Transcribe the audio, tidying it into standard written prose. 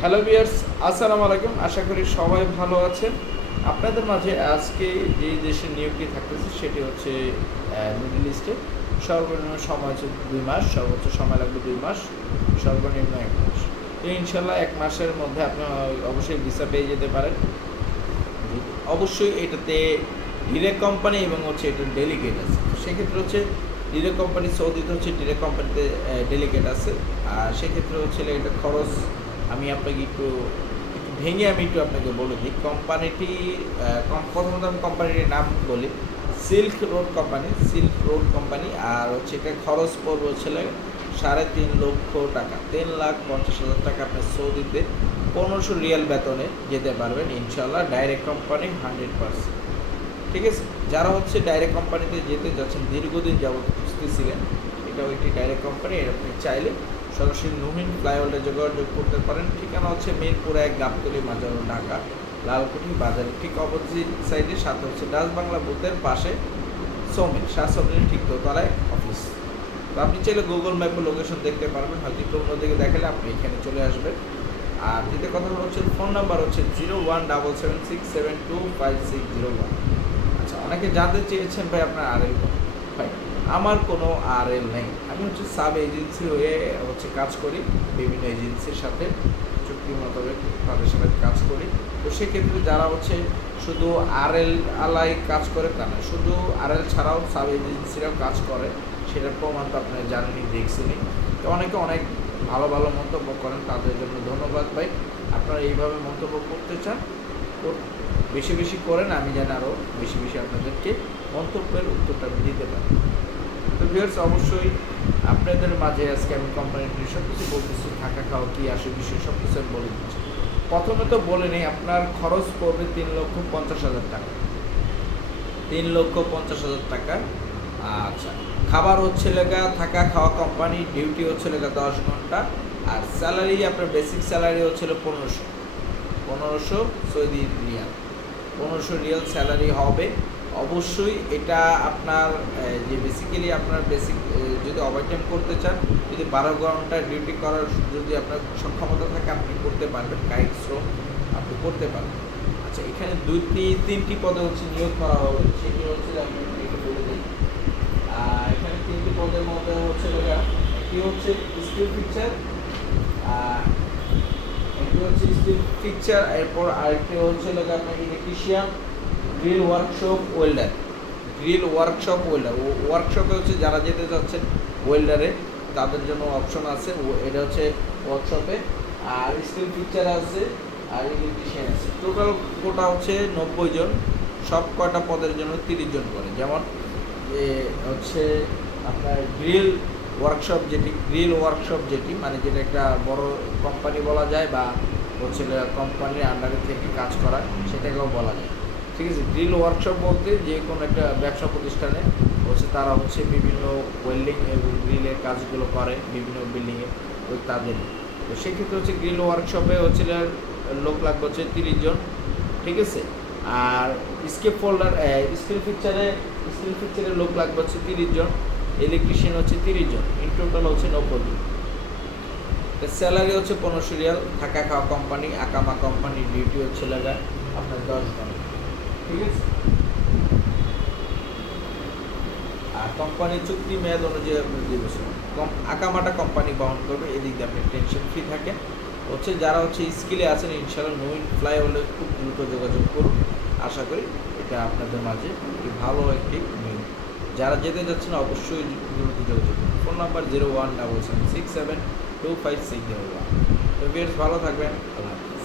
Hello viewers, আসসালামু আলাইকুম। আশা করি সবাই ভালো আছেন। আপনাদের মাঝে আজকে যে দেশের নিয়োগটি থাকতেছে সেটি হচ্ছে মিডল ইস্টে। সর্বনিম্ন সময় হচ্ছে ২ মাস, সর্বোচ্চ সময় লাগবে ২ মাস, সর্বনিম্ন ১ মাস। তো ইনশাল্লাহ ১ মাসের মধ্যে আপনি অবশ্যই ভিসা পেয়ে যেতে পারেন। অবশ্যই এটাতে ডিরেক্ট কোম্পানি এবং হচ্ছে এটা ডেলিগেট আছে। তো সেক্ষেত্রে হচ্ছে ডিরেক্ট কোম্পানি সৌদিতে হচ্ছে ডিরেক্ট কোম্পানিতে ডেলিগেট আছে। আর সেক্ষেত্রে হচ্ছে এটা খরচ আমি আপনাকে একটু ভেঙে আমি একটু আপনাকে বলে দিই। কোম্পানিটি প্রথমত আমি কোম্পানিটির নাম বলি, Silk Road company. Silk Road company. আর হচ্ছে এটা খরচ পড়বে হচ্ছে ৩.৫ লক্ষ টাকা, ৩,৫০,০০০ টাকা আপনি সৌদিতে ১৫০০ রিয়াল বেতনে যেতে পারবেন ইনশাল্লাহ। Direct company 100%। ঠিক আছে, যারা হচ্ছে ডাইরেক্ট কোম্পানিতে যেতে যাচ্ছেন, দীর্ঘদিন যাবত খুঁজতেছিলেন, এটাও একটি ডাইরেক্ট কোম্পানি। এর আপনি চাইলে সরাসরি নুহিন ফ্লাইওভারে যোগাযোগ করতে পারেন। ঠিকানা হচ্ছে মিরপুর ১, গাবতলী, মাজারো, ঢাকা, লালকুঠি বাজারের ঠিক অপোজিট সাইডে, সাথে হচ্ছে ডাচ বাংলা বুথের পাশে সৌমিন শাহ সৌমিনের ঠিক দোতলায় অফিস। তো আপনি চাইলে গুগল ম্যাপে লোকেশন দেখতে পারবেন, হয়তো একটু অন্যদিকে দেখালে আপনি এখানে চলে আসবেন। আর দ্বিতীয় কথা হচ্ছে ফোন নাম্বার হচ্ছে 0177672560 আচ্ছা, অনেকে জানতে চেয়েছেন ভাই আপনার আরএল কত। ভাই আমার কোনো আরএল নেই, আমি হচ্ছে সাব এজেন্সি হয়ে হচ্ছে কাজ করি, বিভিন্ন এজেন্সির সাথে চুক্তি মোতাবেক তাদের সাথে কাজ করি। তো সেক্ষেত্রে যারা হচ্ছে শুধু আরএল আলাই কাজ করে তা না, শুধু আরএল ছাড়াও সাব এজেন্সিরাও কাজ করে, সেটার প্রমাণ তো আপনারা জানেনই, দেখছেনই। তো অনেকে অনেক ভালো ভালো মন্তব্য করেন, তাদের জন্য ধন্যবাদ ভাই। আপনারা এইভাবে মন্তব্য করতে চান, বেশি বেশি করেন, আমি যেন আরও বেশি বেশি আপনাদেরকে মন্তব্যের উত্তরটা আমি দিতে পারি। তো ভিউয়ার্স, অবশ্যই আপনাদের মাঝে আজকে আমি কোম্পানিটির সব কিছু বলতেছি, থাকা খাওয়া কী আসে বিষয়ে সব কিছু আমি বলে দিচ্ছি। প্রথমে তো বলে নেই, আপনার খরচ পড়বে ৩,৫০,০০০ টাকা। ৩,৫০,০০০ টাকা। আচ্ছা, খাবার হচ্ছে লেগা, থাকা খাওয়া কোম্পানি, ডিউটি হচ্ছে লেগা ১০ ঘন্টা। আর স্যালারি আপনার বেসিক স্যালারি হচ্ছে ১৫০০ সৌদি রিয়াল, ১৫০০ রিয়াল স্যালারি হবে। অবশ্যই এটা আপনার যে বেসিক্যালি আপনার বেসিক যদি ওভারটাইম করতে চান, যদি ১২ ঘন্টা ডিউটি করার যদি আপনার সক্ষমতা থাকে, আপনি করতে পারবেন, কায়িক শ্রম আপনি করতে পারবেন। আচ্ছা, এখানে তিনটি পদে হচ্ছে নিয়োগ করা হবে, সেটি হচ্ছে আমি একটু বলে দিই। এখানে ৩টি পদের মধ্যে হচ্ছে একটি হচ্ছে স্কিল ফিচার, একটি হচ্ছে স্কিল ফিচার, এরপর আরেকটি হচ্ছে আপনার electrician, grill workshop welder. Grill workshop welder, ওয়ার্কশপে হচ্ছে যারা যেতে যাচ্ছেন ওয়েল্ডারে, তাদের জন্য অপশন আছে, এটা হচ্ছে ওয়ার্কশপে। আর স্কিল ফিচার আছে, আর ইলেকট্রিশিয়ান আছে। টোটাল কোটা হচ্ছে ৯০ জন, সব কয়টা পদের জন্য ৩০ জন করে। যেমন হচ্ছে আপনার গ্রিল ওয়ার্কশপ যেটি মানে যেটা একটা বড় কোম্পানি বলা যায়, বা হচ্ছে কোম্পানির আন্ডারে থেকে কাজ করা, সেটাকেও বলা যায়। ঠিক আছে, গ্রিল ওয়ার্কশপ বলতে যে কোনো একটা ব্যবসা প্রতিষ্ঠানে হচ্ছে তারা হচ্ছে বিভিন্ন ওয়েল্ডিং এবং গ্রিলের কাজগুলো করে বিভিন্ন বিল্ডিংয়ে, ওই তাদের। তো সেক্ষেত্রে হচ্ছে গ্রিল ওয়ার্কশপে হচ্ছে লোক লাগবে হচ্ছে ৩০ জন। ঠিক আছে, আর স্কিল ফিচারে লোক লাগবে হচ্ছে ৩০ জন, ইলেকট্রিশিয়ান হচ্ছে 30 জন, ইন টোটাল হচ্ছে ৯০ জন। স্যালারি হচ্ছে ১৫০০ রিয়াল, থাকা খাওয়া কোম্পানি, আকামা কোম্পানি, ডিউটি হচ্ছে আপনার ১০ ঘন্টা। ঠিক আছে, আর কোম্পানির চুক্তি মেয়াদ অনুযায়ী আপনি ২ বছর। আকামাটা কোম্পানি বহন করবে, এদিক দিয়ে আপনি টেনশন ফ্রি থাকেন। হচ্ছে যারা হচ্ছে স্কিলে আছেন, ইনশাআল্লাহ নুইন ফ্লাই হলে খুব দ্রুত যোগাযোগ করুন। আশা করি এটা আপনাদের মাঝে একটি ভালো একটি নিউজ। যারা যেতে যাচ্ছেন অবশ্যই দ্রুত যোগাযোগ করুন। Phone number 0177672560। তো ভিউয়ার্স, ভালো থাকবেন। আল্লাহ হাফেজ।